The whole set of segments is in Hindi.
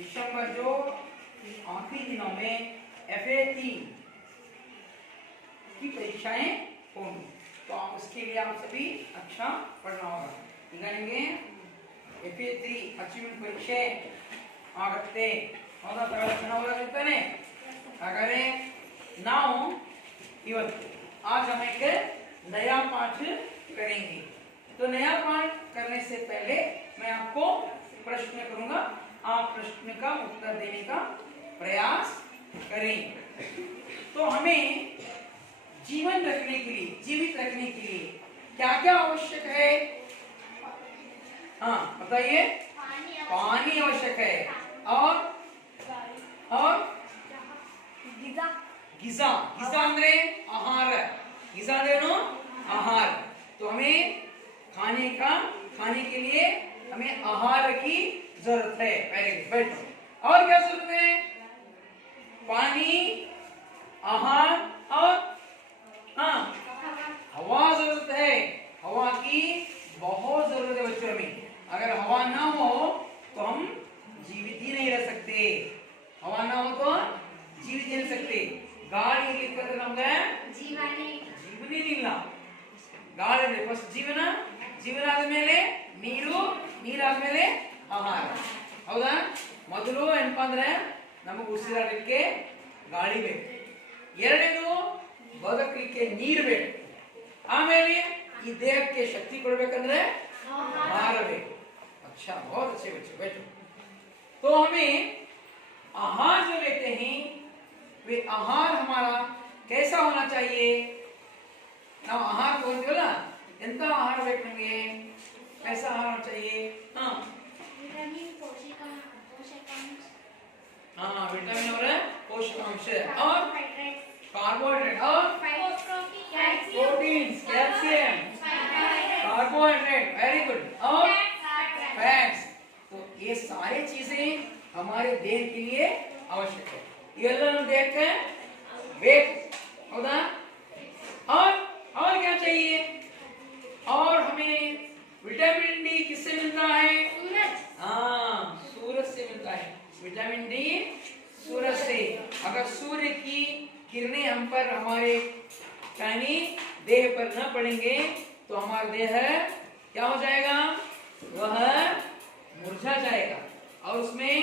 दिसंबर जो आखिरी दिनों में FA3 की परीक्षाएं होंगी, तो उसके लिए आप सभी अच्छा पढ़ना होगा. ಹೀಗಾಗಿ FA3 ಅಚೀವ್ಮೆಂಟ್ ಪರೀಕ್ಷೆ ಆಗುತ್ತೆ. ಹೌದಾ? ಚೆನ್ನಾಗಿರ್ತಾನೆ. ಹಾಗಾದ್ರೆ ನಾವು ಇವತ್ತು आज हम एक नया पाठ करेंगे. तो नया पाठ करने से पहले मैं आपको प्रश्न करूंगा, आप प्रश्न का उत्तर देने का प्रयास करें. तो हमें जीवन रखने के लिए, जीवित रखने के लिए क्या क्या आवश्यक है? हाँ बताइए. पानी आवश्यक है और ಗಿಜಾ. ಗಿಜಾ ಅಂದ್ರೆ आहार. गिजा अंद्रेनु आहार. तो हमें खाने के लिए हमें आहार की जरूरत है. Very good. बैठो. और क्या जरूरत है? पानी, आहार और हवा जरूरत है. हवा की बहुत जरूरत है बच्चों में. अगर हवा ना हो तो हम जीवित ही नहीं रह सकते. हवा ना हो तो जीवित नहीं रह सकते. ಗಾಳಿ ಇರ್ಲಿಕ್ಕೆ ನಮಗೆ ಜೀವನೇ ಇಲ್ಲ. ಗಾಳಿ ಅಂದ್ರೆ ಫಸ್ಟ್ ಜೀವನ ಆದ್ಮೇಲೆ ನೀರು ಆದ್ಮೇಲೆ ಆಹಾರ. ಹೌದಾ? ಮೊದಲು ಏನಪ್ಪಾ ಅಂದ್ರೆ ನಮಗೆ ಉಸಿರಾಡಲಿಕ್ಕೆ ಗಾಳಿ ಬೇಕು. ಎರಡನೇದು ಬದುಕಲಿಕ್ಕೆ ನೀರು ಬೇಕು. ಆಮೇಲೆ ಈ ದೇಹಕ್ಕೆ ಶಕ್ತಿ ಕೊಡಬೇಕಂದ್ರೆ आहार ಬೇಕು. अच्छा, बहुत अच्छे बच्चे. बैठो. तो हमें आहार जो लेते हैं वे आहार हमारा कैसा होना चाहिए? ನಾವು ಆಹಾರ ತಗೊಳ್ತೀವಲ್ಲ, ಎಂತ ಆಹಾರ ಬೇಕು ನಮಗೆ? कैसा आहार होना चाहिए? विटामिन पोषकांश और पोषकांश और कार्बोहाइड्रेट और proteins, calcium, carbohydrate. Very good. और फैट्स. तो ये सारी चीजें हमारे देह के लिए आवश्यक है. इवेल्लनू देखते ಬೇಕು. हौदा? और क्या चाहिए? और हमें विटामिन डी किससे मिलता है? सूरज से मिलता है. विटामिन डी सूरज से. अगर सूर्य की किरणें हम पर, हमारे यानी देह पर न पड़ेंगे तो हमारा देह क्या हो जाएगा? वह मुरझा जाएगा और उसमें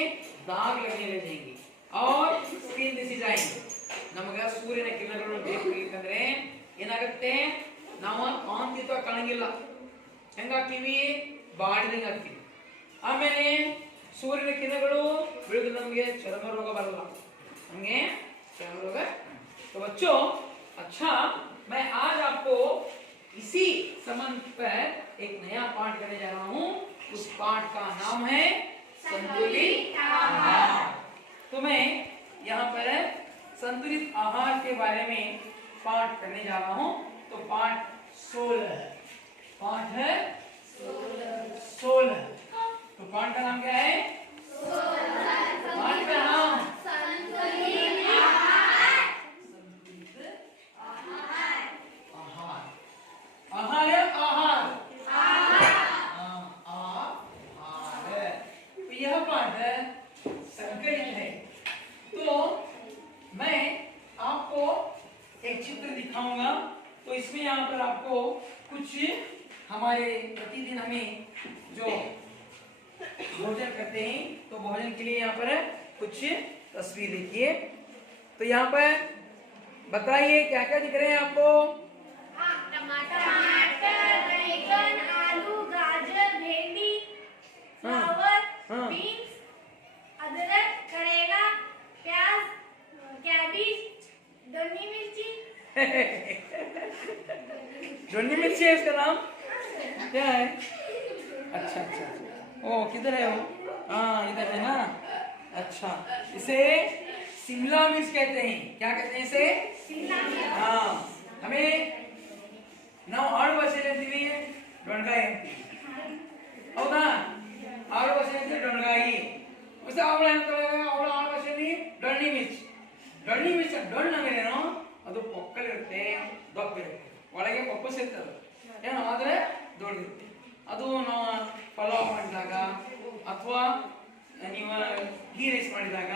दाग लगने लगेंगे और स्किन डिसीज आएंगे. ನಮಗೆ ಸೂರ್ಯನ ಕಿರಣಗಳು ಬೇಕು. ಯಾಕಂದ್ರೆ ಏನಾಗುತ್ತೆ, ನಾವು ಕಾಂತಿತ್ವ ಕಾಣಂಗಿಲ್ಲ. ಹೆಂಗಾಗ್ತೀವಿ? ಬಾಡಿದಂಗ ಆಗ್ತೀವಿ. ಆಮೇಲೆ ಸೂರ್ಯನ ಕಿರಣಗಳು ಬೆಳಗ್ಗೆ ನಮಗೆ ಚರ್ಮ ರೋಗ ಬರಲ್ಲ. ನಮಗೆ चर्म रोग. तो बच्चों, अच्छा, मैं आज आपको इसी संबंध पर एक नया पाठ करने जा रहा हूँ. उस पाठ का नाम है संतुलित आहार. तो मैं यहाँ पर संतुलित आहार के बारे में पाठ करने जा रहा हूँ. तो पाठ 16. पाठ है 16. तो पाठ का नाम क्या है? पाठ का नाम संतुलित आहार. आहार है आहार. यह पाठ संकलित है. तो मैं आपको एक चित्र दिखाऊंगा. तो इसमें यहाँ पर आपको कुछ हमारे प्रतिदिन हमें जो भोजन करते हैं, तो भोजन के लिए यहाँ पर कुछ तस्वीर देखिए. तो यहाँ पर बताइए क्या क्या दिख रहे हैं आपको? टमाटर, बैगन, आलू, गाजर, भिंडी, फ्लावर, बीन्स, अदरक, करेला, प्याज, कैबेज, डोनी मिर्ची. डोनी मिर्ची है इसका नाम? क्या है? अच्छा. ओ किधर है वो? इधर है ना. अच्छा, इसे शिमला मिर्च कहते हैं. क्या कहते हैं इसे? शिमला मिर्च. हमें ನಾವು ಆಡು ಭಾಷೆಯಲ್ಲಿ ಅಂತೀವಿ ಡೊಣ್ಗಾಯಿ ಅಂತೀವಿ. ಹೌದಾ? ಆಡು ಭಾಷೆಯಲ್ಲಿ ಅಂತೀವಿ ಡೊಣ್ಗಾಯಿ. ಮತ್ತೆ ಅವಳ ಏನಂತಾರೆ? ಅವಳ ಆಡು ಭಾಷೆಯಲ್ಲಿ ಡೊಣ್ಣಿ ಮಿರ್ಚ್. ಡೊಣ್ಣಿ ಮಿರ್ಚ್ ಡೊಣ್ಣ ಅಂದ್ರೇನು? ಅದು ಪೊಕ್ಕಲಿರುತ್ತೆ, ದೊಪ್ಪಿರುತ್ತೆ, ಒಳಗೆ ಪಪ್ಪಸ್ ಇರ್ತದೆ ಏನು, ಆದರೆ ದೊಡ್ಡದಿರುತ್ತೆ. ಅದು ನಾವು ಪಲಾವ್ ಮಾಡಿದಾಗ ಅಥವಾ ನೀವು ಗೀ ರೈಸ್ ಮಾಡಿದಾಗ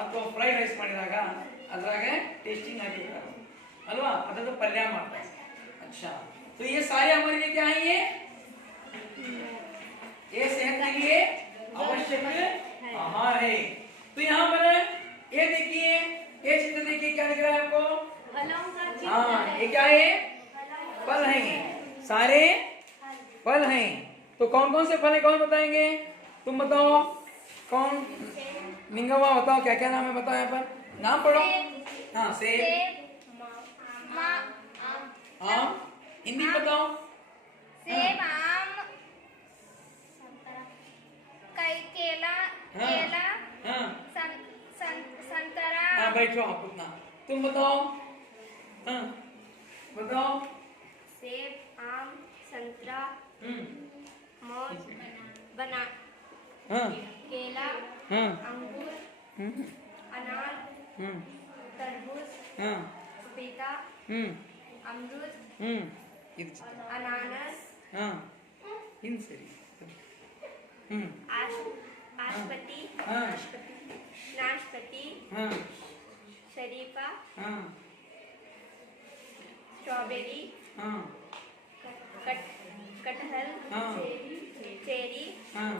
ಅಥವಾ ಫ್ರೈಡ್ ರೈಸ್ ಮಾಡಿದಾಗ ಅದ್ರಾಗ ಟೇಸ್ಟಿಂಗ್ ಆಗಿರ್ತಾರೆ अल्वा अतः तो पल्ल्या मारता है। अच्छा तो ये सारे हमारे लिए क्या है ये सेहत के लिए आवश्यक आहार है। तो यहाँ पर ये देखिए ये चित्र देखिए क्या दिख रहा है आपको? हाँ ये क्या है? फल हैं सारे फल हैं। तो कौन कौन से फल है कौन बताएंगे? तुम बताओ कौन? निंगवा बताओ क्या क्या नाम है बताओ यहाँ पर नाम पढ़ो। हाँ सेब हाँ हिंदी बताओ। सेब आम केला केला हाँ संतरा। हाँ बैठो आप उतना तुम बताओ। हाँ बताओ। सेब आम संतरा मौज बना हाँ केला हाँ अंगूर अनार तरबूज हाँ पपीता अमरूद अनानास हाँ इन सरी नाशपाती हाँ नाशपाती हाँ शरीफा हाँ स्ट्रॉबेरी हाँ कटहल हाँ चेरी हाँ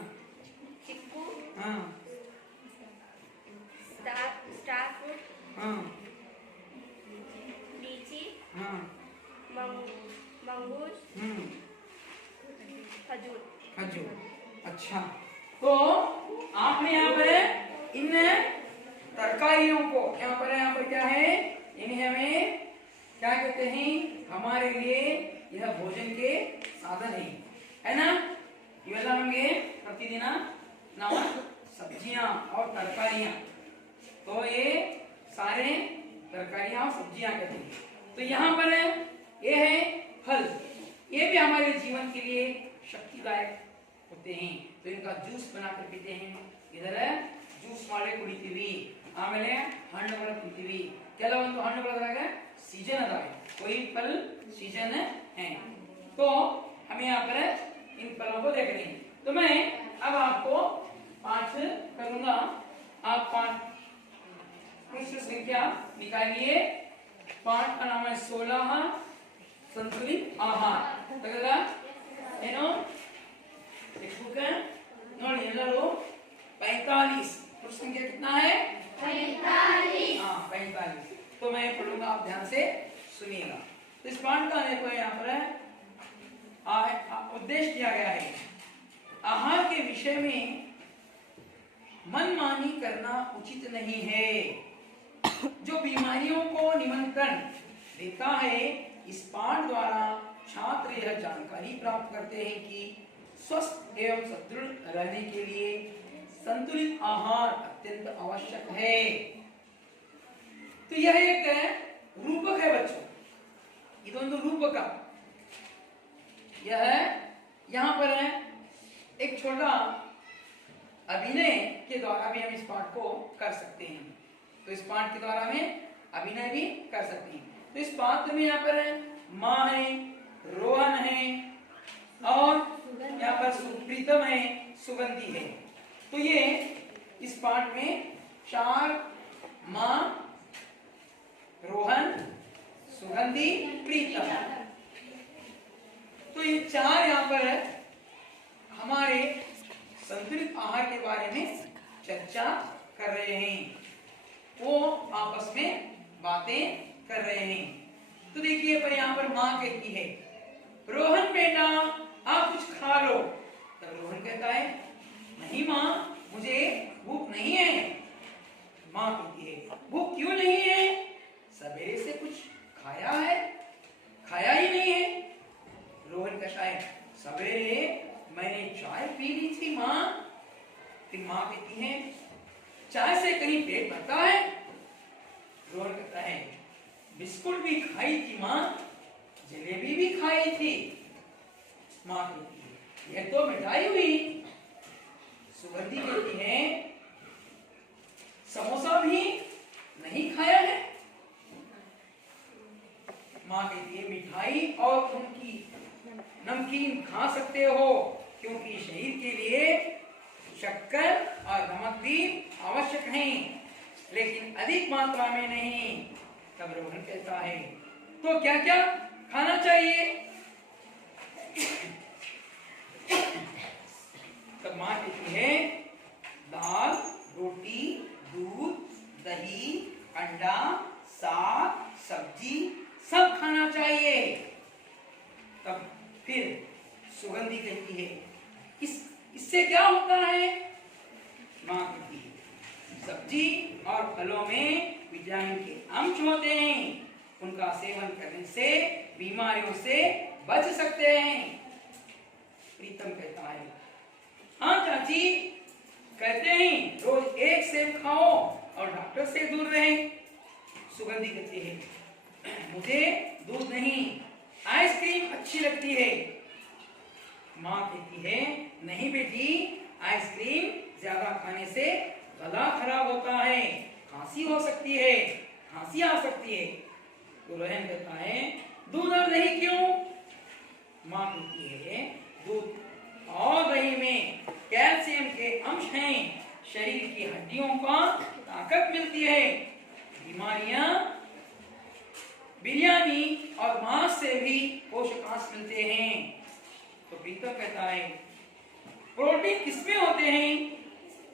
चिक्कू हाँ स्टार फ्रूट हाँ लीची हाँ मंगूर खजूर खजूर। अच्छा तो आपने यहाँ पर इन तरकारियों को यहाँ पर क्या है इन्हें हमें क्या कहते हैं हमारे लिए यह भोजन के साधन है ना। ಇವೆಲ್ಲ ನಮಗೆ ಪ್ರತಿದಿನ ನಾವು सब्जियां और तरकारियां तो ये सारे तरकारियां और सब्जियां कहते हैं। तो यहाँ पर ये है फल ये भी हमारे जीवन के लिए शक्तिदायक होते हैं। तो इनका जूस बनाकर पीते हैं। इधर जूस माडे कुडितीವಿ ಆಮೇಲೆ ಹಣ್ಣುಗಳನ್ನು ತಿಂತೀವಿ। ಕೆಲವೊಂದು ಹಣ್ಣುಗಳಾಗ सीजन अदावे कोई फल सीजन है। तो हमें यहाँ पर इन फलों को देखने हैं। तो मैं अब आपको पाठ करूंगा। आप पाठ पृष्ठ संख्या निकालिए। पाठ का नाम है 16 संतुलित आहार। तगला ಏನು बुक ನೋಡಿ ಎಲ್ಲರೂ 45 पृष्ठ संख्या कितना है 45। हाँ 45। तो मैं पढ़ूंगा आप ध्यान से सुनिएगा। तो इस पाठ का देखो यहाँ पर उद्देश्य दिया गया है आहार के विषय में मनमानी करना उचित नहीं है। जो बीमारियों को निमंत्रण देता है इस पाठ द्वारा छात्र यह जानकारी प्राप्त करते हैं कि स्वस्थ एवं सुदृढ़ रहने के लिए संतुलित आहार अत्यंत आवश्यक है। तो यह एक रूपक है बच्चों ಇದೊಂದು ರೂಪಕ। यह यहाँ पर है एक छोटा अभिनय के द्वारा भी हम इस पाठ को कर सकते हैं। तो इस पाठ के द्वारा में अभिनय भी कर सकते हैं। तो इस पाठ में यहाँ पर है माँ है रोहन है और यहाँ पर प्रीतम है सुगंधी है। तो ये इस पाठ में 4 माँ रोहन सुगंधी प्रीतम तो ये 4 यहाँ पर हमारे संतुलित आहार के बारे में चर्चा कर रहे हैं। वो आपस में बातें कर रहे हैं। तो देखिए पर यहाँ पर माँ कहती है रोहन बेटा आप कुछ खा लो। तब रोहन कहता है नहीं माँ मुझे भूख नहीं है। माँ कहती है भूख क्यों नहीं है सवेरे से कुछ खाया है खाया ही नहीं है। रोहन कहता है सवेरे मैंने चाय पी ली थी माँ। फिर माँ कहती है चाय से कहीं पेट भरता है। रोहन कहता है बिस्कुट भी खाई थी माँ जलेबी भी खाई थी। माँ कहती है यह तो मिठाई हुई। सुगंधी कहती है समोसा भी नहीं खाया है। माँ कहती है मिठाई और उनकी नमकीन खा सकते हो क्योंकि शरीर के लिए शक्कर और नमक भी आवश्यक हैं, लेकिन अधिक मात्रा में नहीं। तब रोहन कहता है तो क्या क्या खाना चाहिए? तब मां कहती है दाल, रोटी, दूध, दही, अंडा, साग, सब्जी सब खाना चाहिए। तब फिर सुगंधी कहती है इससे क्या होता है? मां कहती है सब्जी और फलों में विटामिन के अंश होते हैं, उनका सेवन करने से बीमारियों से बच सकते हैं। प्रीतम कहता है हाँ चाची, कहते हैं रोज एक सेब खाओ और डॉक्टर से दूर रहे। सुगंधी कहती है मुझे दूध नहीं, आइसक्रीम अच्छी लगती है। मां कहती है नहीं बेटी, आइसक्रीम ज्यादा खाने से गला खराब होता है, खांसी हो सकती है, खांसी आ सकती है। तो रोहन कहता है दूध और दही क्यों? मां कहती है दूध और दही में कैल्शियम के अंश हैं, शरीर की हड्डियों को ताकत मिलती है। बीमारियां बिरयानी और मांस से भी पोषकांश मिलते हैं। तो प्रीतम कहता है प्रोटीन किसमें होते हैं?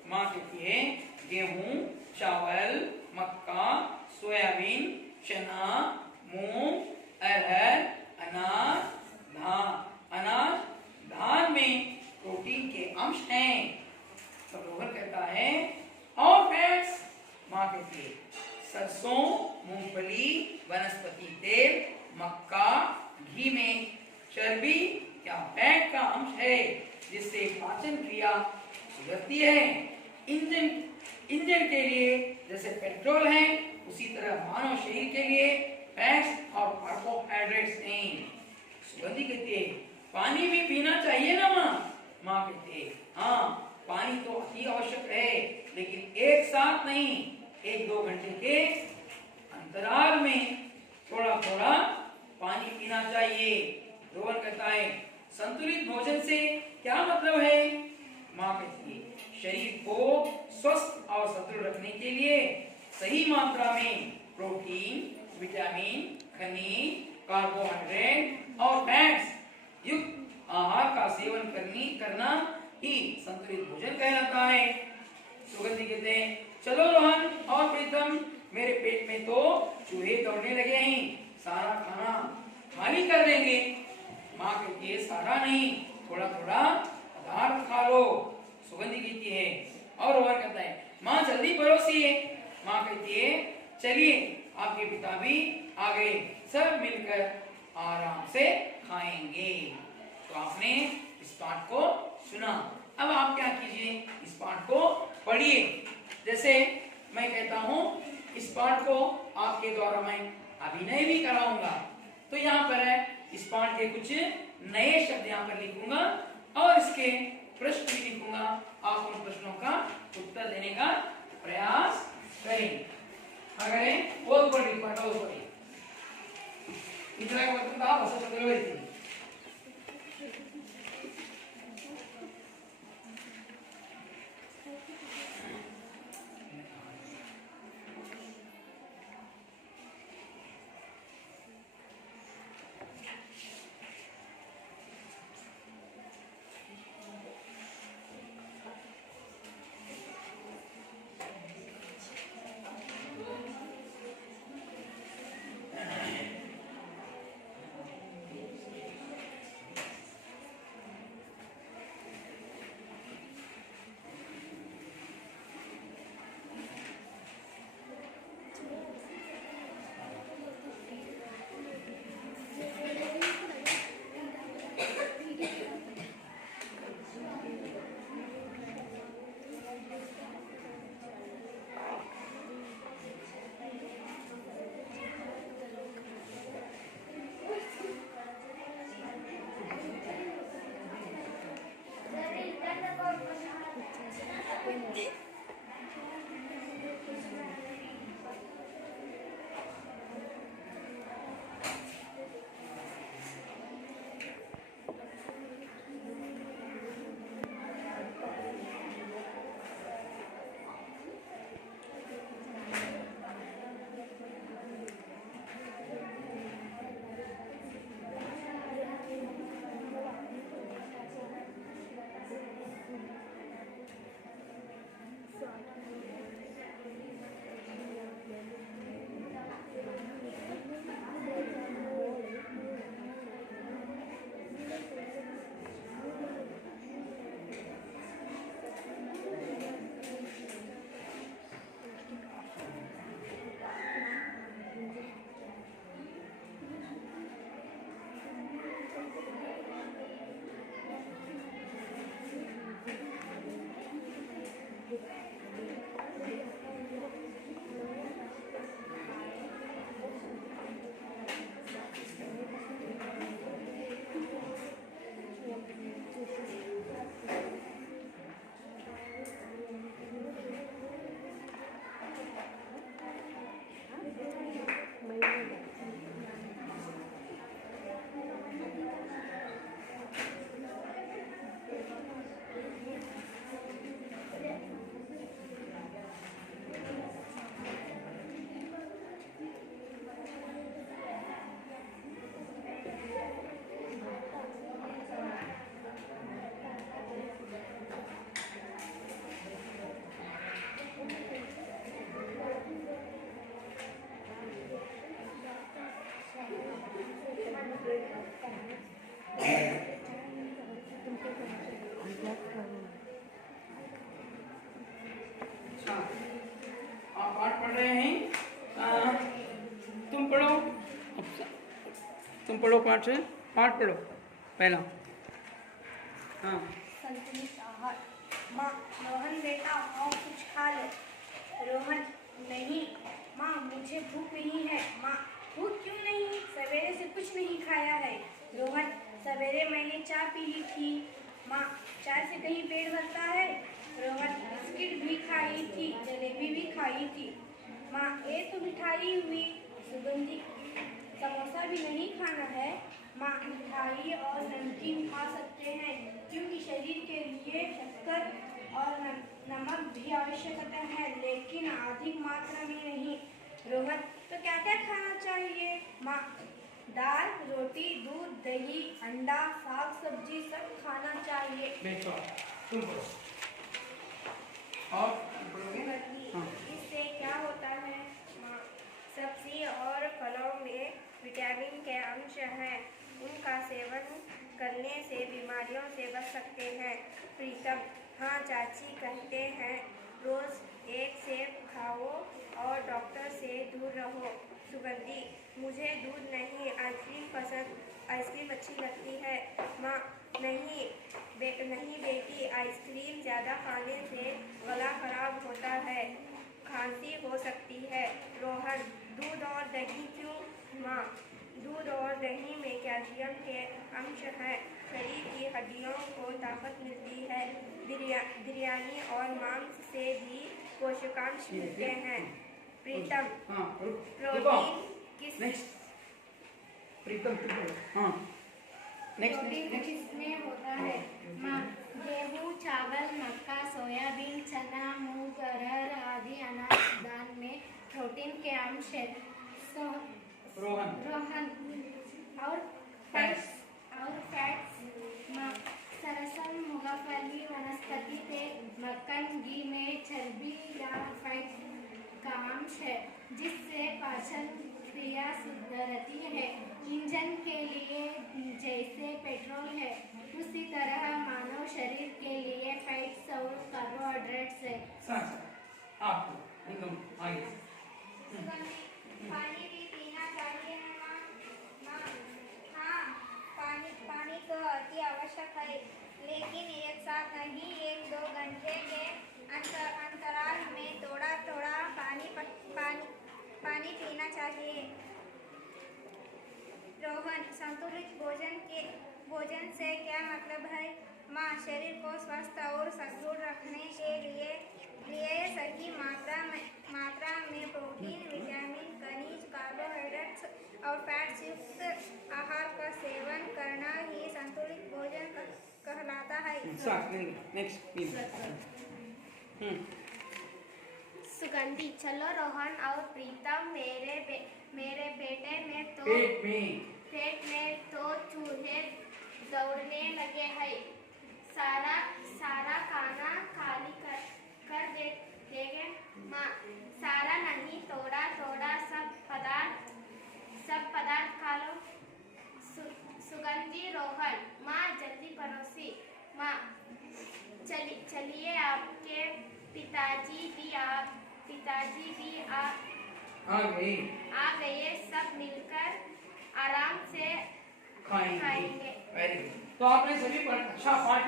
मां कहती है गेहूं, चावल, मक्का, सोयाबीन, चना, मूंग, अरहर, अनाज, धान में प्रोटीन के अंश हैं। तो रोहन कहता है और फैट्स? मां कहती है सरसों, मूंगफली, वनस्पति तेल, मक्का, घी में चर्बी या फैट का अंश है, जिससे पाचन क्रिया सुधरती है। इंजन के लिए जैसे पेट्रोल है, उसी तरह मानव शरीर के लिए फैट्स और कार्बोहाइड्रेट्स हैं। सुगंधी कहती है पानी भी पीना चाहिए ना माँ? माँ कहती है हाँ, पानी तो अति आवश्यक है, लेकिन एक साथ नहीं, 1-2 घंटे के अंतराल में थोड़ा थोड़ा पानी पीना चाहिए। रोहन कहता है संतुलित भोजन से क्या मतलब है? मां कहती है शरीर को स्वस्थ और सदृढ़ रखने के लिए सही मात्रा में प्रोटीन, विटामिन, खनिज, कार्बोहाइड्रेट और फैट्स युक्त आहार का सेवन करना ही संतुलित भोजन कहलाता है। सुगंधी कहते हैं चलो रोहन और प्रीतम, मेरे पेट में तो चूहे दौड़ने लगे हैं, सारा खाना खाली कर देंगे। माँ कहती है सारा नहीं, थोड़ा थोड़ा पदार्थ खा लो। सुगंधी कहती है और रोहन कहता है माँ जल्दी परोसिए। माँ कहती है चलिए, आपके पिता भी आ गए, सब मिलकर आराम से खाएंगे। तो आपने इस पाठ को सुना, अब आप क्या कीजिए, इस पाठ को पढ़िए। जैसे मैं कहता हूँ इस पाठ को आपके द्वारा मैं अभिनय भी कराऊंगा, तो यहाँ पर है इस पाठ के कुछ नए शब्द यहाँ पर लिखूंगा और इसके प्रश्न भी लिखूंगा। आप उन प्रश्नों का उत्तर देने का प्रयास करें। अगर वो ऊपर लिख पाठा ऊपर इतना मतलब आप असर चक्रवर्ती अच्छा, आप पाठ पढ़ रहे हैं। तुम पढ़ो, तुम पढ़ो पाठ से, पाठ पढ़ो पहला। हाँ, संतुलित आहार। माँ, रोहन बेटा और कुछ खा लो। रोहन, नहीं माँ, मुझे भूख नहीं है। माँ, भूख क्यों नहीं? सवेरे से कुछ नहीं खाया है। रोहन, सवेरे मैंने चाय पी ली थी। माँ, चाय से कहीं पेट भरता है? रोहन, बिस्किट भी खाई थी, जलेबी भी खाई थी। माँ, ये तो मिठाई हुई। सुगंधी, समोसा भी नहीं खाना है। माँ, मिठाई और नमकीन खा सकते हैं क्योंकि शरीर के लिए शक्कर और नमक भी आवश्यकता है, लेकिन अधिक मात्रा में नहीं। रोहन, तो क्या क्या खाना चाहिए? माँ, दाल, रोटी, दूध, दही, अंडा, साग सब्जी सब खाना चाहिए। बैठो, तुम पढ़ो। और तुम पढ़ोगे? हाँ। इससे क्या होता है? माँ, सब्जी और फलों में विटामिन के अंश हैं। उनका सेवन करने से बीमारियों से बच सकते हैं। प्रीतम, हाँ चाची कहते हैं रोज एक सेब खाओ और डॉक्टर से दूर रहो। सुगंधी, मुझे दूध नहीं, आइसक्रीम पसंद, आइसक्रीम अच्छी लगती है। माँ, नहीं बेटी, आइसक्रीम ज़्यादा खाने से गला खराब होता है, खांसी हो सकती है। रोहन, दूध और दही क्यों? माँ, दूध और दही में कैल्शियम के अंश हैं, शरीर की हड्डियों को ताकत मिलती है। बिरयानी और मांस से भी पोषकांश मिलते हैं। प्रीतम, हाँ, प्रोटीन नेक्स्ट, प्रीतम तुम पढ़ो। हाँ, नेक्स्ट प्रोटीन नेक्स्ट। किसमें होता है? माँ, गेहूँ, चावल, मक्का, सोयाबीन, चना, मूंग, अरहर आदि अनाज दाल में प्रोटीन के अंश है। रोहन, और फैट्स। माँ, सरसों, मूंगफली, वनस्पति तेल, मक्खन, घी में चर्बी या फैट का अंश है, जिससे पाचन क्रिया सुधरती है। इंजन के लिए जैसे पेट्रोल है, उसी तरह मानव शरीर के लिए फैट्स और कार्बोहाइड्रेट्स है। आपको एकदम आगे। पानी भी पीना चाहिए ना माँ? हाँ, पानी तो अति आवश्यक है, लेकिन एक साथ नहीं, 1-2 घंटे के अंतराल में थोड़ा थोड़ा पानी पीना चाहिए। रोहन, संतुलित भोजन से क्या मतलब है? माँ, शरीर को स्वस्थ और सुदृढ़ रखने के लिए सही मात्रा में प्रोटीन, विटामिन, खनिज, कार्बोहाइड्रेट्स और फैट्स युक्त आहार का सेवन करना ही संतुलित भोजन कहलाता है। नेक्स्ट। सुगंधी, चलो रोहन और प्रीतम, मेरे बेटे में तो पेट में तो चूहे दौड़ने लगे हैं। सारा खाना खाली कर देंगे? माँ, सारा नहीं, थोड़ा थोड़ा सब पदार्थ खा लो। सुगंधी, रोहन, माँ जल्दी परोसी। माँ, चलिए आपके पिताजी भी आ गए, सब मिलकर आराम से खाएंगे। Very good. तो आपने सभी अच्छा पाठ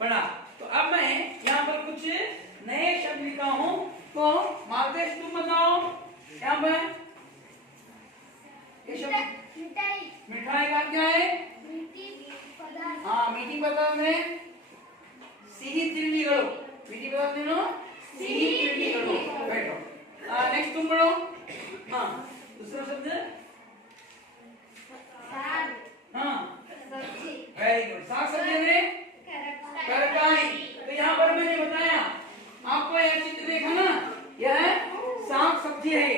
पढ़ा। तो अब मैं यहाँ पर कुछ नए शब्द लिखा हूँ, तो मालतेश तुम बताओ यहाँ पर ये शब्द। मिठाई का क्या है? हाँ, मीठी पदार्थ में सिही तिल्ली करो। मीठी पदार्थ में नो सिही तिल्ली करो। बैठो। नेक्स्ट तुम पढ़ो। हाँ, दूसरा शब्द। हाँ, वेरी गुड। साग सब्जी में तरकारी। तो यहाँ पर मैंने बताया आपको, यह चित्र देखा ना, यह साग सब्जी है।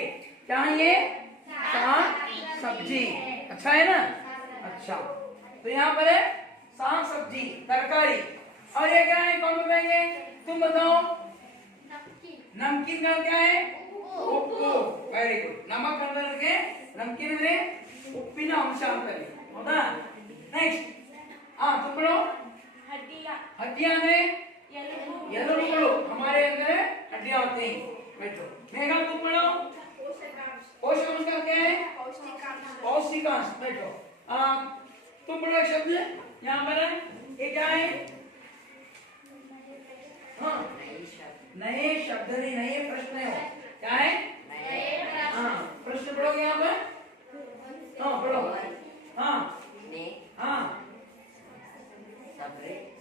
क्या है ये? साग सब्जी। अच्छा है ना? अच्छा, तो यहाँ पर है साग सब्जी, तरकारी। और ये क्या है? कौन बताएंगे? तुम बताओ। नमकीन का क्या है? उप्पू। Very good. नमक अंदर के नमकीन में उप्पिना अंश अंतर होता। नेक्स्ट, हाँ तुम पढ़ो। हड्डियां ಅಂದ್ರೆ ಎಲುಬುಗಳು हमारे अंदर हड्डियां होती हैं बैठो मेघा तुम पढ़ो पोषकांश क्या है पौष्टिकांश बैठो तुम पढ़ो एक शब्द यहाँ पर है ये क्या है हाँ नए शब्द नहीं नए प्रश्न है क्या है हाँ प्रश्न पढ़ोगे यहाँ पर हाँ पढ़ो हाँ हाँ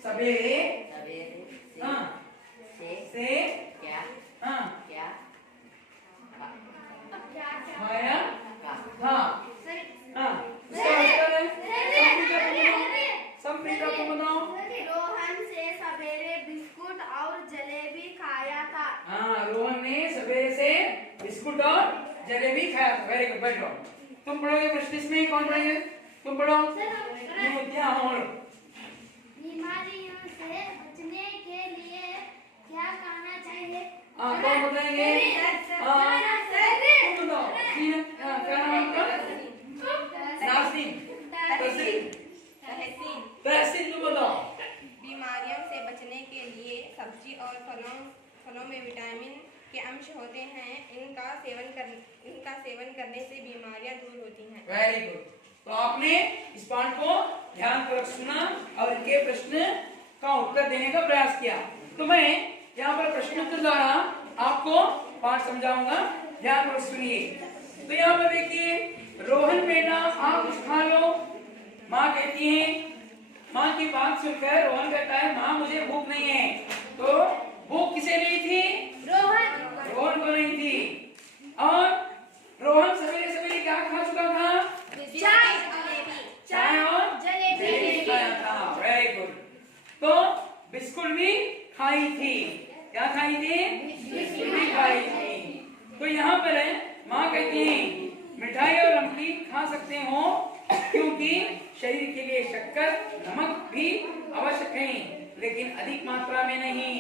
सवेरे हाँ से हाँ माया हाँ हाँ इसका उत्तर है संप्रीता तुम बताओ रोहन से सवेरे बिस्कुट और जलेबी खाया था। हाँ रोहन ने सवेरे से बिस्कुट और जलेबी खाया था वेरी गुड बैठो तुम पढ़ोगे प्रश्न इसमें कौन पढ़ेंगे तुम पढ़ो क्या और बीमारियों से बचने के लिए क्या खाना चाहिए हाँ कौन बताएंगे तुम बताओ क्या नाम है आपका नासिम तहसीन तुम बताओ बीमारियों से बचने के लिए सब्जी और फलों में विटामिन के अंश होते हैं। इनका सेवन करने से बीमारियां दूर होती हैं। वेरी गुड तो आपने इस पाठ को ध्यानपूर्वक सुना और इनके प्रश्न का उत्तर देने का प्रयास किया। तो मैं यहाँ पर प्रश्नोत्तर द्वारा आपको पाठ समझाऊंगा ध्यानपूर्वक सुनिए। तो यहाँ पर देखिए रोहन बेटा आप कुछ खा लो माँ कहती है माँ की बात सुनकर रोहन कहता है माँ मुझे भूख नहीं है। तो भूख किसे नहीं थी रोहन को नहीं थी और रोहन सवेरे सवेरे क्या खा चुका था चाय और जलेबी खाया था वेरी गुड तो बिस्कुट भी खाई थी क्या खाई थी बिस्कुट भी खाई थी। तो यहाँ पर है माँ कहती है मिठाई और नमकीन खा सकते हो क्योंकि शरीर के लिए शक्कर नमक भी आवश्यक है लेकिन अधिक मात्रा में नहीं।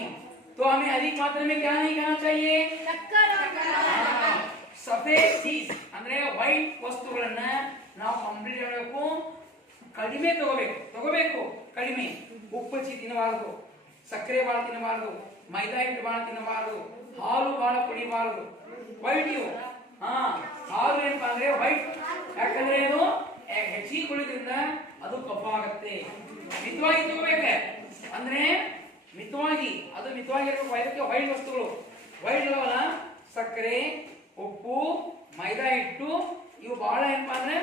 तो हमें अधिक मात्रा में क्या नहीं खाना चाहिए सफेद चीज ಅಂದ್ರೆ ವೈಟ್ ವಸ್ತುಗಳನ್ನ ನಾವು ಕಂಪ್ಲೀಟ್ ಮಾಡಬೇಕು ಕಡಿಮೆ ತಗೋಬೇಕು ಕಡಿಮೆ ಉಪ್ಪು ತಿನ್ನಬಾರದು ಸಕ್ಕರೆ ಬಹಳ ತಿನ್ನಬಾರದು ಮೈದಾ ಹಿಟ್ಟು ಬಹಳ ತಿನ್ನಬಾರದು ಹಾಲು ಬಹಳ ಕುಡಿಬಾರದು ವೈಟ್ ಇವು ಹಾಲು ಏನಪ್ಪಾ ಅಂದ್ರೆ ವೈಟ್ ಯಾಕಂದ್ರೆ ಇದು ಹೆಚ್ಚಿಗೆ ಕುಡಿದ್ರಿಂದ ಅದು ಕಫ ಆಗುತ್ತೆ ಮಿತವಾಗಿ ತಗೋಬೇಕೆ ಅಂದ್ರೆ ಮಿತವಾಗಿ ಅದು ಮಿತವಾಗಿರಬೇಕು ಅದಕ್ಕೆ ವೈಟ್ ವಸ್ತುಗಳು ವೈಟ್ ಇದಾವಲ್ಲ ಸಕ್ಕರೆ ಉಪ್ಪು ಮೈದಾ ಹಿಟ್ಟು ಇವು ಬಹಳ ಏನಪ್ಪಾ ಅಂದ್ರೆ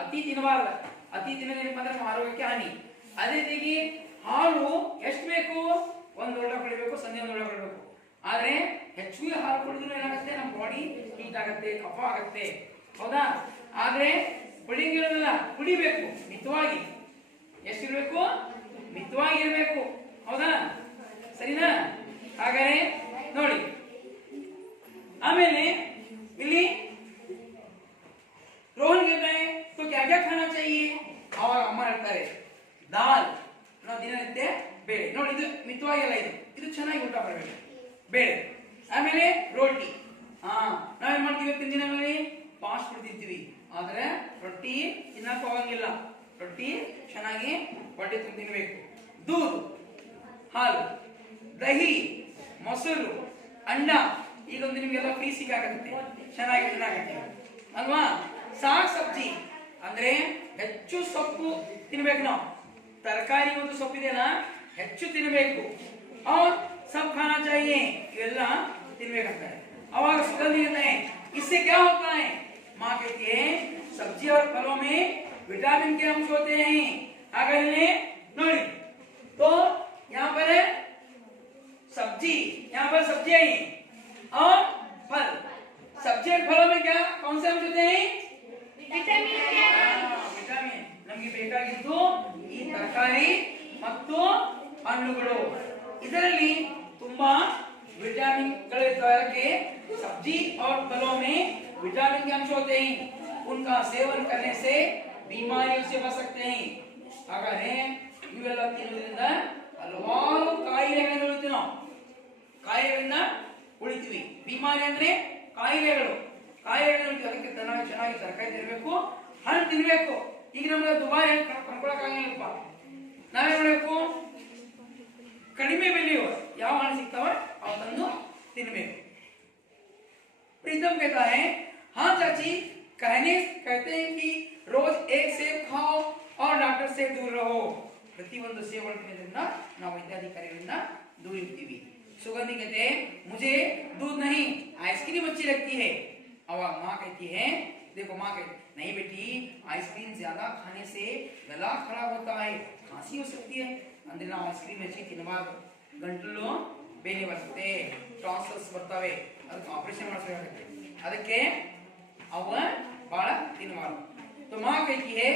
ಅತಿ ತಿನ್ನಬಾರದು ಅತಿ ತಿನ್ನೋದು ಏನಪ್ಪಾ ಅಂದ್ರೆ ನಮ್ಮ ಆರೋಗ್ಯಕ್ಕೆ ಹಾನಿ ಅದೇ ರೀತಿ ಹಾಲು ಎಷ್ಟು ಬೇಕು ಒಂದು ಲೋಟ ಕುಡಿಬೇಕು ಸಂಜೆ ಒಂದು ಲೋಟ ಕುಡಿಬೇಕು ಆದ್ರೆ ಹೆಚ್ಚಿಗೆ ಹಾಲು ಕುಡಿದ್ರೆ ಏನಾಗುತ್ತೆ ನಮ್ಮ ಬಾಡಿ ಹೀಟ್ ಆಗುತ್ತೆ ಕಫ ಆಗುತ್ತೆ ಹೌದಾ ಆದ್ರೆ ಕುಡಿಂಗಿರೋದಿಲ್ಲ ಕುಡಿಬೇಕು ಮಿತವಾಗಿ ಎಷ್ಟಿರ್ಬೇಕು ಮಿತವಾಗಿ ಇರಬೇಕು ಹೌದಾ ಸರಿನಾ ಹಾಗಾದ್ರೆ ನೋಡಿ ಆಮೇಲೆ ಇಲ್ಲಿ रोहन कहता है तो क्या क्या खाना चाहिए ಅವಾಗ ಅಮ್ಮ ಹೇಳ್ತಾರೆ ದಾಲ್ ನಾವು ದಿನನಿತ್ಯ ಬೇಳೆ ನೋಡಿ ಇದು ಮಿತವಾಗಿಲ್ಲ ಇದು ಚೆನ್ನಾಗಿ ಊಟ ಮಾಡಬೇಕು ಬೇಳೆ ಆಮೇಲೆ ರೋಟಿ ನಾವೇನ್ ಮಾಡ್ತೀವಿ ಇವತ್ತಿನ ದಿನಗಳಲ್ಲಿ ಫಾಸ್ಟ್ ಫುಡ್ ತಿಂತೀವಿ ಆದ್ರೆ ರೊಟ್ಟಿ ತಿನ್ನಕ್ಕೆ ಹೋಗಂಗಿಲ್ಲ ರೊಟ್ಟಿ ಚೆನ್ನಾಗಿ ಹೊಟ್ಟೆ ತುಂಬ ತಿನ್ಬೇಕು दूध ಹಾಲು ದಹಿ ಮೊಸರು ಅಂಡ ಈಗ ಒಂದು ನಿಮಗೆಲ್ಲ ಫ್ರೀ ಸಿಕ್ಕಾಗುತ್ತೆ ಚೆನ್ನಾಗಿ ತಿನ್ನಾಗತ್ತೆ ಅಲ್ವಾ साग सब्जी ಅಂದ್ರೆ ಹೆಚ್ಚು ಸೊಪ್ಪು ತಿನ್ನಬೇಕು ನಾವು ತರಕಾರಿ ಮತ್ತು ಸೊಪ್ಪು ಇದೆಯಲ್ಲ ಹೆಚ್ಚು ತಿನ್ನಬೇಕು और सब खाना चाहिए ಇವೆಲ್ಲ ತಿನ್ನಬೇಕಂತಾರೆ ಅವಾಗ सुगंध मिलता है इससे क्या होता है मां कहती है सब्जी और फलों में विटामिन के अंश होते हैं ಹಾಗಾದ್ರೆ ನೋಡಿ तो यहाँ पर है सब्जी यहाँ पर सब्जी है और फल सब्जी और फलों में क्या कौन से अंश होते हैं ವಿಟಮಿನ್ ನಮಗೆ ಬೇಕಾಗಿದ್ದು ಈ ತರಕಾರಿ ಮತ್ತು ಹಣ್ಣುಗಳು ಇದರಲ್ಲಿ ತುಂಬಾ विटामिन के सब्जी और फलों में विटामिन के अंश होते हैं उनका सेवन करने से बीमारियों से बच सकते हैं ಹಾಗಾದ್ರೆ ಇವೆಲ್ಲ ತಿನ್ನೋದ್ರಿಂದ ಹಲವಾರು ಕಾಯಿಲೆಗಳನ್ನು ಉಳಿತೀವಿ ನಾವು ಕಾಯಿಲೆಗಳಿಂದ ಉಳಿತೀವಿ ಬಿಮಾರಿ ಅಂದ್ರೆ ಕಾಯಿಲೆಗಳು ಅದಕ್ಕೆ ಚೆನ್ನಾಗಿ ತರಕಾರಿ ತಿನ್ಬೇಕು ಹಣ್ಣು ತಿನ್ಬೇಕು ಈಗ ನಮ್ಗೆ ದುಬಾರಿ ಕೊಂಡ್ಕೊಳಕ್ ಆಗಂಗಿಲ್ಲಪ್ಪ ನಾವೇನ್ ಮಾಡ್ಬೇಕು ಕಡಿಮೆ ಬೆಲೆಯೋ ಯಾವ ಹಣ್ಣು ಸಿಗ್ತಾವ ಅವು ತಂದು ತಿನ್ಬೇಕು. प्रीतम कहता है हाँ चाची, कहते हैं कि रोज एक सेब खाओ और डॉक्टर से दूर रहो. ಪ್ರತಿಯೊಂದು ಸೇಬನ್ನು ತಿನ್ನೋದ್ರಿಂದ ನಾವು ವೈದ್ಯಾಧಿಕಾರಿಗಳಿಂದ दूर इर्तीवी. सुगंधी कहते हैं मुझे दूध नहीं आइसक्रीम अच्छी लगती है. और माँ कहती है देखो माँ कहती नहीं बेटी आइसक्रीम ज्यादा खाने से गला खराब होता है, खांसी हो सकती है. ಅಂದ್ರೆ ನಾವು ಐಸ್ಕ್ರೀಮ್ ಹೆಚ್ಚಿ ತಿನ್ನಬಾರದು, ಗಂಟಲು ಬೇನೆ ಬರುತ್ತೆ, ಟಾನ್ಸಲ್ಸ್ ಬರ್ತವೆ, ಅದಕ್ಕೆ ಆಪರೇಷನ್ ಮಾಡಿಸಬೇಕಾಗುತ್ತೆ. ಅದಕ್ಕೆ ಅವ ಬಹಳ ತಿನ್ನಬಾರದು. तो माँ कहती है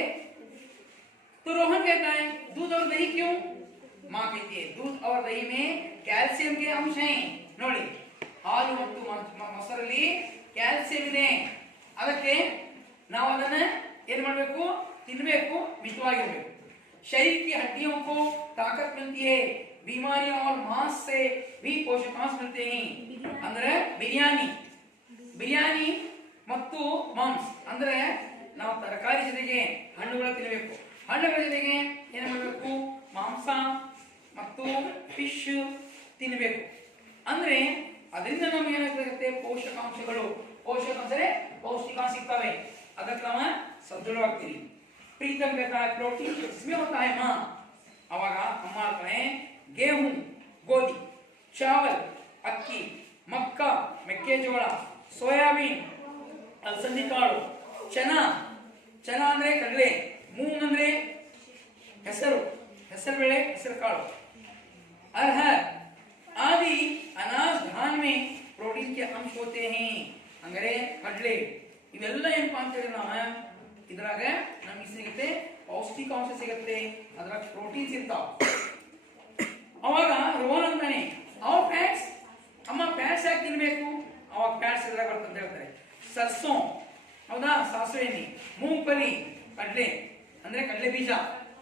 तो रोहन कहता है दूध और दही क्यों? माँ कहती है दूध और दही में कैल्शियम के अंश हैं. ನೋಡಿ ಹಾಲು ಮತ್ತು ಮೊಸರಲ್ಲಿ ಕ್ಯಾಲ್ಸಿಯಂ ಇದೆ, ಅದಕ್ಕೆ ನಾವು ಅದನ್ನ ಏನು ಮಾಡಬೇಕು, ತಿನ್ನಬೇಕು, ಮಿತವಾಗಿರಬೇಕು. शरीर की हड्डियों को ताकत मिलती है, बीमारियों और मांस से भी पोषकांश मिलते हैं. ಅಂದ್ರೆ ಬಿರಿಯಾನಿ ಮತ್ತು ಮಾಂಸ ಅಂದ್ರೆ ನಾವು ತರಕಾರಿ ಜೊತೆಗೆ ಹಣ್ಣುಗಳು ತಿನ್ನಬೇಕು, ಹಣ್ಣುಗಳ ಜೊತೆಗೆ ಏನು ಮಾಡಬೇಕು, ಮಾಂಸ ಮತ್ತು ಫಿಶ್ ತಿನ್ನಬೇಕು. ಅಂದ್ರೆ ಅದರಿಂದ ನಮಗೆ ಏನಾಗುತ್ತೆ, ಪೋಷಕಾಂಶಗಳು, ಪೋಷಕಾಂಶರೇ ಪೌಷ್ಟಿಕಾಂಶ ಸಿಗ್ತವೆ, ಅದಕ್ಕೆ ನಾವು ಸದೃಢವಾಗ್ತೀವಿ. प्रीतम कहता है प्रोटीन किसमें होता है माँ? अवाग अम्मा कहते गेहूं गोदी, चावल अक्की, मक्का मेक्केजोಳ, ಸೋಯಾಬೀನ್ ಅಲಸಂದಿ ಕಾಳು, ಚನಾ ಅಂದ್ರೆ ಕಡಲೆ, ಮೂಂಗ್ ಅಂದ್ರೆ ಹೆಸರು ಬೇಳೆ, ಹೆಸರು ಕಾಳು, अरहर आदि अनाज धान में प्रोटीन के अंश होते हैं. ಅಂದ್ರೆ ಕಡಲೆ ಇವೆಲ್ಲ ಏನಪ್ಪಾ ಅಂತ ಹೇಳಿದ್ರೆ ನಾವು ಇದ್ರಾಗ ನಮಗೆ ಸಿಗುತ್ತೆ ಪೌಷ್ಟಿಕಾಂಶ ಸಿಗುತ್ತೆ, ಅದ್ರಾಗ ಪ್ರೋಟೀನ್ಸ್ ಇರ್ತಾವ. ಅವಾಗ ರೋಹನ್ ಅಂತಾನೆ ಅವ ಫ್ಯಾಟ್ಸ್ ಅಮ್ಮ ಫ್ಯಾಟ್ಸ್ ಯಾಕೆ ತಿನ್ಬೇಕು, ಅವಾಗ ಫ್ಯಾಟ್ಸ್ ಇದ್ರಾಗ ಬರ್ತಂತ ಹೇಳ್ತಾರೆ. ಸರ್ಸೋ ಹೌದಾ, ಸಾಸಿವೆ ಎಣ್ಣೆ, ಮೂಂಗ್ಫಲಿ ಕಡಲೆ ಅಂದ್ರೆ ಕಡಲೆ ಬೀಜ,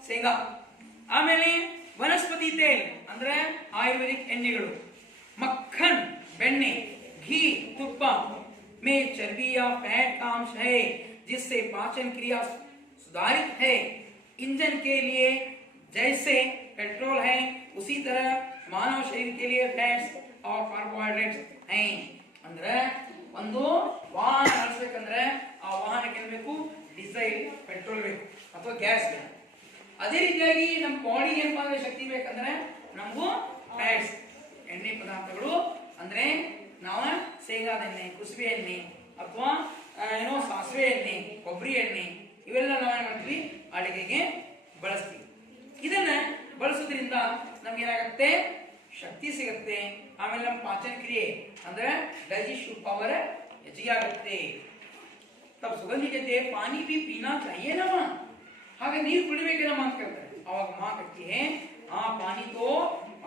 ಶೇಂಗಾ. ಆಮೇಲೆ ವನಸ್ಪತಿ ತೇಲ್ ಅಂದ್ರೆ ಆಯುರ್ವೇದಿಕ್ ಎಣ್ಣೆಗಳು, ಮಕ್ಕನ್ ಬೆಣ್ಣೆ, घी ತುಪ್ಪ में चर्बी या फैट का अंश है जिससे पाचन क्रिया सुधारित है. इंजन के लिए जैसे पेट्रोल है उसी तरह मानव शरीर के लिए फैट्स और कार्बोहाइड्रेट्स हैं. ಅಂದ್ರೆ ಒಂದು ವಾಹನ ನಡೆಸಬೇಕಂದ್ರೆ ಆ ವಾಹನಕ್ಕೆ ಏನು ಬೇಕು, ಡೀಸೆಲ್ ಪೆಟ್ರೋಲ್ ಬೇಕು ಅಥವಾ ಗ್ಯಾಸ್ ಬೇಕು. ಅದೇ ರೀತಿಯಾಗಿ ನಮ್ಮ ಬಾಡಿಗೆ ಏನಪ್ಪ ಅಂದ್ರೆ ಶಕ್ತಿ ಬೇಕಂದ್ರೆ ನಮಗೂ ಫ್ಯಾಟ್ಸ್ ಎಣ್ಣೆ ಪದಾರ್ಥಗಳು ಅಂದ್ರೆ ನಾವು ಶೇಂಗಾದ ಎಣ್ಣೆ, ಕುಸುಬೆ ಎಣ್ಣೆ ಅಥವಾ ಏನೋ ಸಾಸಿವೆ ಎಣ್ಣೆ, ಕೊಬ್ಬರಿ ಎಣ್ಣೆ ಇವೆಲ್ಲ ನಾವೇನ್ ಮಾಡ್ತೀವಿ ಅಡಿಗೆಗೆ ಬಳಸ್ತೀವಿ. ಇದನ್ನ ಬಳಸೋದ್ರಿಂದ ನಮ್ಗೆ ಏನಾಗುತ್ತೆ, ಶಕ್ತಿ ಸಿಗುತ್ತೆ. ಆಮೇಲೆ ನಮ್ಮ ಪಾಚನ ಕ್ರಿಯೆ ಅಂದ್ರೆ ಡೈಜೆಸ್ಟಿವ್ ಪವರ್ ಹೆಚ್ಚಿಗೆ ಆಗುತ್ತೆ. तब सुगंधी कहते हैं पानी भी पीना चाहिए ना माँ, ಹಾಗೆ ನೀರು ಕುಡಿಬೇಕೇನಮ್ಮ ಅಂತ ಕೇಳ್ತಾರೆ. ಅವಾಗ ಮಾँ कहती है हाँ पानी तो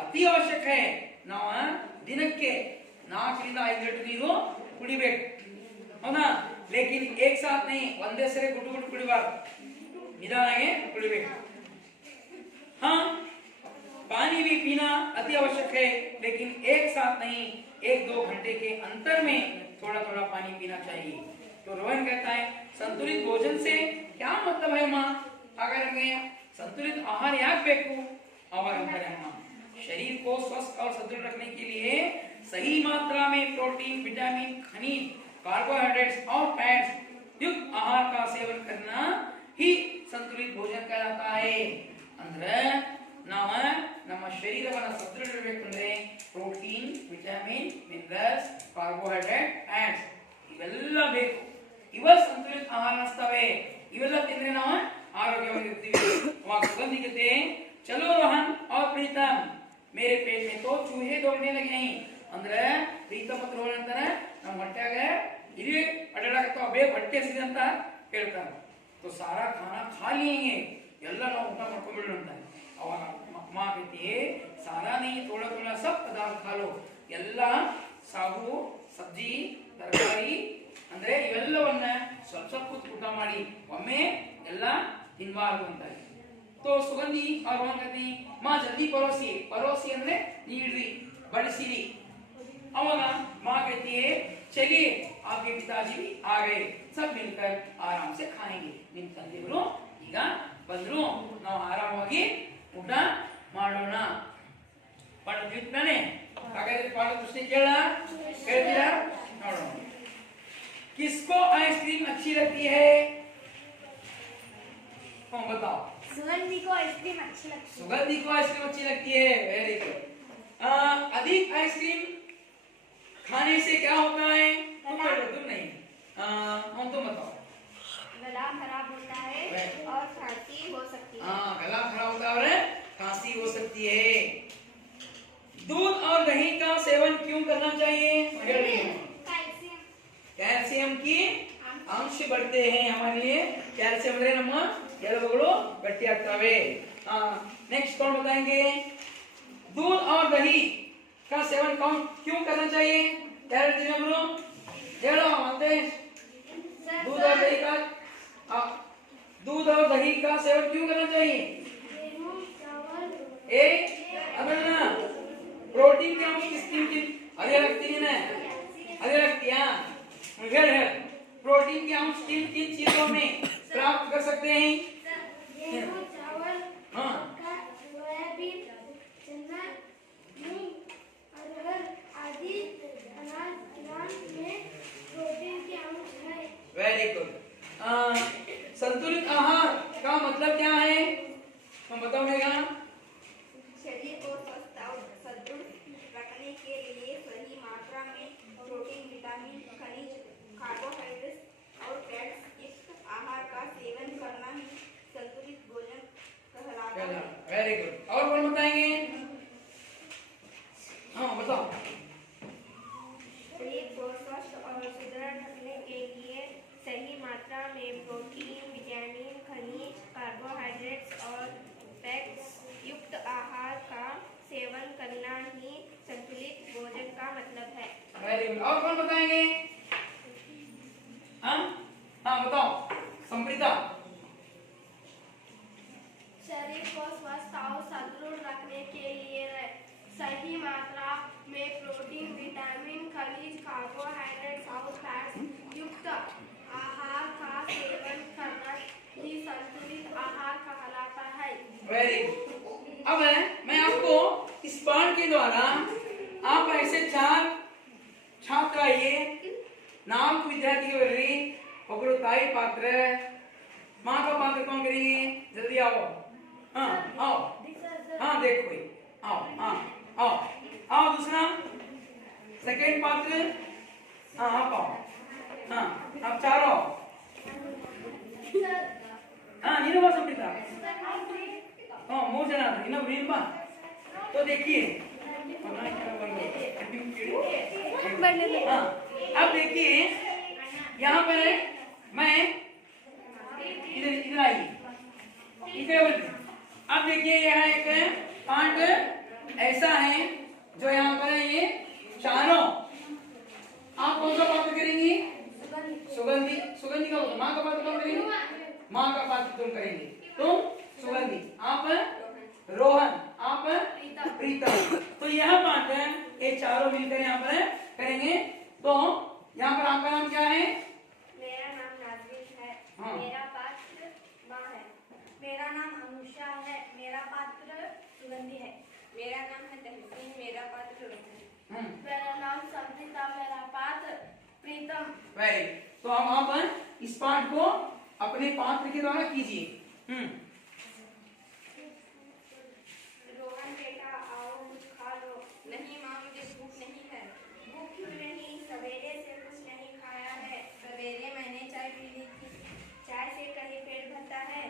अति आवश्यक है, ನಾವು ದಿನಕ್ಕೆ 4 ರಿಂದ 5 ಲೀಟರ್ ನೀರು ಕುಡಿಬೇಕು, ಹೌದಾ. लेकिन एक साथ नहीं, ಒಂದೇ ಸರಿ ಗುಟ್ಟು ಕುಡಿಬಾರ್ದು, ನಿಧಾನಕ್ಕೆ ಕುಡಿಬೇಕು. हाँ पानी भी पीना अति आवश्यक है लेकिन एक साथ नहीं, 1-2 घंटे के अंतर में थोड़ा थोड़ा पानी पीना चाहिए. तो रोहन कहता है संतुलित भोजन से क्या मतलब है माँ, अगर हमें संतुलित आहार याद ಬೇಕು, आहार अंतर है माँ शरीर को स्वस्थ और सदृढ़ रखने के लिए सही मात्रा में प्रोटीन, विटामिन, खनिज, कार्बोहाइड्रेट्स और फैट्स युक्त आहार का सेवन करना ही संतुलित भोजन कहलाता है. ಅಂದ್ರೆ ನಾವು ನಮ್ಮ ಶರೀರವನ್ನು ಸದೃಢಗೊಳಿಸಬೇಕಂದ್ರೆ protein, vitamin, minerals, carbohydrate, fats ಇವೆಲ್ಲ ಬೇಕು. ಇವ ಸಂತುಲಿತ ಆಹಾರ ಅನ್ನಿಸ್ತವೆ. ಇವೆಲ್ಲ ತಿಂದ್ರೆ ನಾವು ಆರೋಗ್ಯವಾಗಿರ್ತೀವಿ. ಅವಾಗ ಸುಗಂಧಿ कहते चलो रोहन और प्रीतम मेरे पेट में तो चूहे दौड़ने लगे हैं. ಅಂದ್ರೆ ಪ್ರೀತಮ್ ಮತ್ತು ರೋಹನ್ ಅಂತಾರೆ ನಮ್ಮ ಹೊಟ್ಟೆಯಾಗ ಇರಿ ಅಡ್ಡಾಡಕತ್ತಾವ, ಬೇಗ ಹೊಟ್ಟೆ ಹಸಿದೆ ಅಂತ ಹೇಳ್ತಾರೆ. तो सारा खाना खा लेंगे, ಎಲ್ಲ ನಾವು ಊಟ ಮಾಡ್ಕೊಂಡ್ಬಿಡೋಣ ಅಂತ. ಅವಾಗ माँ कहती है सारा नहीं, थोड़ा थोड़ा सब पदार्थ खा लो. ಎಲ್ಲ ಸಾಗು, ಸಬ್ಜಿ, ತರಕಾರಿ ಅಂದ್ರೆ ಇವೆಲ್ಲವನ್ನ ಸ್ವಲ್ಪ ಸ್ವಲ್ಪ ಊಟ ಮಾಡಿ, ಒಮ್ಮೆ ಎಲ್ಲ ತಿನ್ನಬಾರದು ಅಂತಾರೆ. तो सुगंधी और रोहन कहते हैं माँ जल्दी परोसी ಅಂದ್ರೆ ನೀಡ್ರಿ, ಬಡಿಸಿರಿ. अवाग माँ कहती है चलिए आपके पिताजी भी आ गए, सब मिलकर आराम से खाएंगे. ನಿಮ್ಮ ತಂದೆಯವರು ಈಗ ಬಂದ್ರು, ನಾವು ಆರಾಮವಾಗಿ ಊಟ ಮಾಡೋಣ. ಪಾಠ ತಿಳಿತಾನೆ ಹಾಗಾದ್ರೆ ಪಾಠ ಪ್ರಶ್ನೆ ಕೇಳ್ತೀರಾ ನೋಡೋಣ किसको आइसक्रीम अच्छी लगती है बताओ सुगंधी को आइसक्रीम अच्छी लगती है। सुगंधी को आइसक्रीम अच्छी लगती है वेरी गुड अधिक आइसक्रीम खाने से क्या होता है तुम नहीं हम तुम बताओ गला खराब होता है और खांसी हो सकती है। हाँ गला खराब होता है और खांसी हो सकती है दूध और दही का सेवन क्यों करना चाहिए कैल्शियम की अंश बढ़ते हैं हमारे लिए कैल्शियम ಅಂದ್ರೆ ನಮ್ಮ ಎಲುಬುಗಳು ಗಟ್ಟಿಯಾಗ್ತವೆ नेक्स्ट कौन बताएंगे दूध और दही का सेवन क्यों करना चाहिए क्या कहते हैं बोलो चलो मानते हैं दूध और दही का दूध और दही का सेवन क्यों करना चाहिए एक अगर ना प्रोटीन के अंश किस अरे लगती है ना अरे लगती है फिर प्रोटीन के अंश किन किन चीजों में प्राप्त कर सकते हैं चावल हाँ सोयाबीन चना मूंग अरहर आदि अनाज में प्रोटीन के अंश है। वेरी गुड संतुलित आहार का मतलब क्या है हम बताओगे शरीर को स्वस्थ और सदृढ़ रखने के लिए सही मात्रा में प्रोटीन विटामिन खनिज कार्बोहाइड्रेट और फैट्स युक्त आहार का सेवन करना ही संतुलित भोजन कहलाता है। वेरी गुड और कौन बताएंगे हाँ बताओ शरीर को स्वस्थ और सुदृढ़ रखने के लिए सही मात्रा में प्रोटीन विटामिन खनिज कार्बोहाइड्रेट्स और फैट्स युक्त आहार का सेवन करना ही संतुलित भोजन का मतलब है। वेरी गुड और कौन बताएंगे हाँ हाँ बताओ संप्रीता शरीर को स्वस्थ और सदृढ़ रखने के लिए सही मात्रा में प्रोटीन विटामिन खनिज कार्बोहाइड्रेट्स और फैट्स युक्त आहार का सेवन करना ही संतुलित आहार कहलाता है। वेरी गुड अब मैं आपको इस पाठ के द्वारा आप ऐसे चार छात्र आइए नाम विद्यार्थी के बर्री ಒಬ್ಬರು ತಾಯಿ पात्र माँ का पात्र कौन करेंगे जल्दी आओ हाँ आओ हाँ देखो भाई आओ हाँ आओ आओ दूसरा सेकेंड पात्र हाँ आप आओ हाँ आप चारों आओ हाँ ನೀನು ಬಾ ಸಂಪ್ರೀತಾ हाँ ಮೂರು ಜನ ಇನ್ನೊಬ್ರು ನೀನು ಬಾ तो देखिए हाँ अब देखिए यहाँ पर मैं इधर इधर आइए इधर अब देखिए यह एक पाठ ऐसा है जो यहाँ पर है ये चारों आप कौन सा पात्र करेंगी सुगंधी सुगंधी का माँ का पात्र कौन करेंगे माँ का पात्र तुम करेंगे तुम सुगंधी आप रोहन आप प्रीतम तो यह पाठ ये चारों मिलकर यहाँ पर करेंगे तो यहाँ पर आपका नाम क्या है मेरा नाम नाज़रीन है। हाँ। मेरा पात्र माँ है। मेरा नाम अनुषा है। मेरा पात्र सुगंधी है। मेरा नाम है तहसीन। मेरा पात्र रोहन है। मेरा नाम संप्रीता। मेरा पात्र प्रीतम। वेरी तो अब आप इस पाठ को अपने पात्र के द्वारा कीजिए रोहन बेटा आओ कुछ खा लो। नहीं माँ मुझे भूख नहीं है। भूख क्यों नहीं? सवेरे से कुछ नहीं खाया है। सवेरे मैंने चाय पी ली थी। चाय से कहीं पेट भरता है?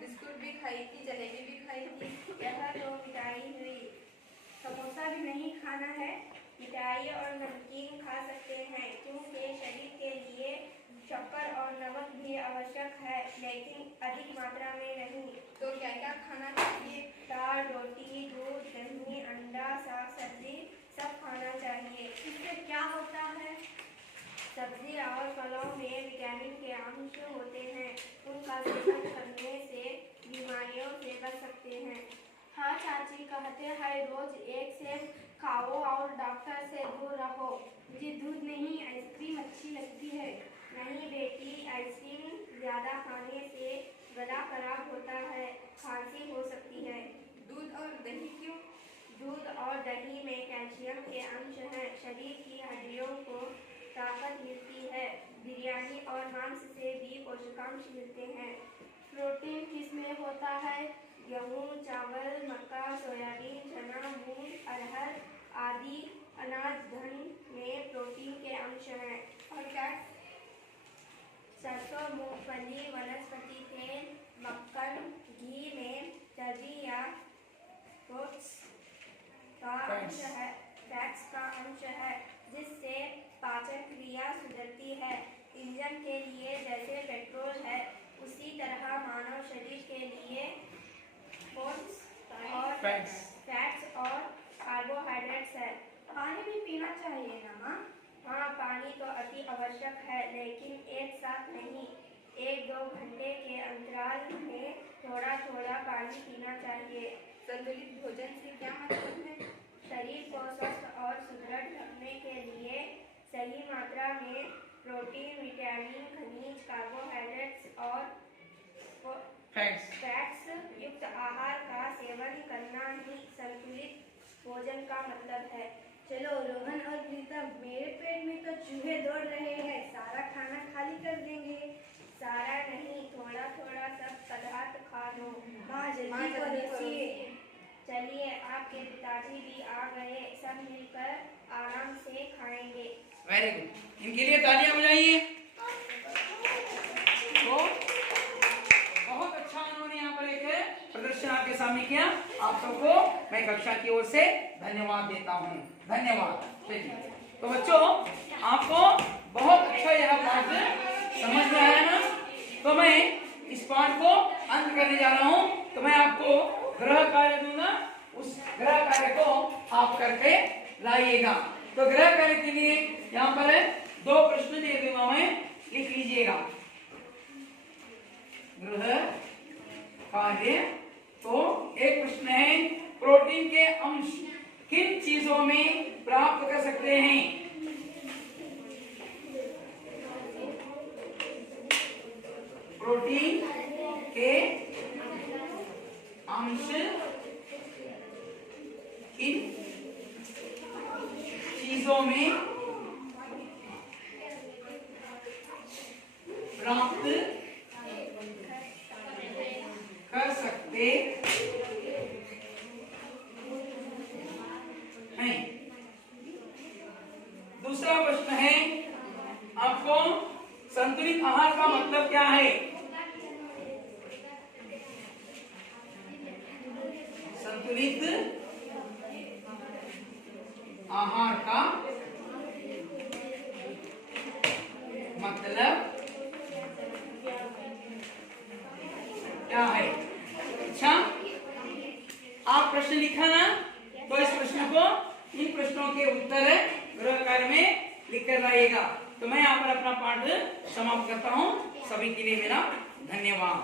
बिस्कुट भी खाई थी, जलेबी भी खाई थी। यह तो मिठाई हुई। समोसा भी नहीं खाना है। मिठाई और नमकीन खा सकते हैं क्योंकि शरीर के लिए शक्कर और नमक भी आवश्यक है, लेकिन अधिक मात्रा में नहीं। तो क्या क्या खाना चाहिए? दाल, रोटी, दूध, दही, अंडा, साग सब्जी सब खाना चाहिए। इससे क्या होता है? सब्जी और फलों में विटामिन के अंश होते हैं। उनका सेवन करने से बीमारियों से बच सकते हैं। हाँ चाची कहते हैं रोज एक सेब खाओ और डॉक्टर से दूर रहो। मुझे दूध नहीं आइसक्रीम अच्छी लगती है। नहीं बेटी, आइसक्रीम ज्यादा खाने से गला खराब होता है, खांसी हो सकती है। दूध और दही क्यों? दूध और दही में कैल्शियम के अंश हैं। शरीर की हड्डियों को ताकत मिलती है। बिरयानी और मांस से भी पोषकांश मिलते हैं। प्रोटीन किसमें होता है? गेहूँ, चावल, मक्का, सोयाबीन, चना, मूंग, अरहर आदि अनाज धन में प्रोटीन के अंश हैं। और फैट सरसों, मूंगफली, वनस्पति तेल, मक्खन, घी में चर्बी या फैट्स का अंश है जिससे पाचन क्रिया सुधरती है। इंजन के लिए जैसे पेट्रोल है उसी तरह मानव शरीर के लिए फैट्स और कार्बोहाइड्रेट्स है। पानी भी पीना चाहिए ना माँ? हाँ, पानी तो अति आवश्यक है, लेकिन एक साथ नहीं। 1-2 घंटे के अंतराल में थोड़ा थोड़ा पानी पीना चाहिए। संतुलित भोजन से क्या मतलब है? शरीर को स्वस्थ और सुदृढ़ रखने के लिए सही मात्रा में प्रोटीन, विटामिन, खनिज, कार्बोहाइड्रेट्स और फैट्स युक्त आहार का सेवन करना ही संतुलित भोजन का मतलब है। चलो रोहन और प्रीतम, मेरे पेट में तो चूहे दौड़ रहे हैं, सारा खाना खाली कर देंगे। सारा नहीं, थोड़ा थोड़ा सब पदार्थ खा लो। माँ जल्दी करो। चलिए, आपके पिताजी भी आ गए, सब मिलकर आराम से खाएंगे। वेरी गुड, इनके लिए तालियां बजाइए। तो बहुत अच्छा उन्होंने यहाँ पर एक प्रदर्शन आपके सामने किया। आप सबको मैं कक्षा की ओर से धन्यवाद देता हूँ। धन्यवाद। चलिए, तो बच्चों आपको बहुत अच्छा यह पाठ समझ में आया ना? तो मैं इस पाठ को अंत करने जा रहा हूँ। तो मैं आपको गृह कार्य दूंगा, उस गृह कार्य को आप करके लाइएगा। तो गृह कार्य के लिए यहाँ पर 2 प्रश्न दे दूंगा, मैं लिख लीजिएगा। गृह कार्य, तो एक प्रश्न है, प्रोटीन के अंश किन चीजों में प्राप्त कर सकते हैं? प्रोटीन के अंश किन चीजों में प्राप्त कर सकते हैं? दूसरा प्रश्न है, आपको संतुलित आहार का मतलब क्या है? संतुलित आहार का मतलब क्या है? अच्छा, आप प्रश्न लिखा ना? तो इस प्रश्न को, इन प्रश्नों के उत्तर गृह कार्य में लिख कर लाइएगा। तो मैं यहाँ पर अपना पाठ समाप्त करता हूँ। सभी के लिए मेरा धन्यवाद।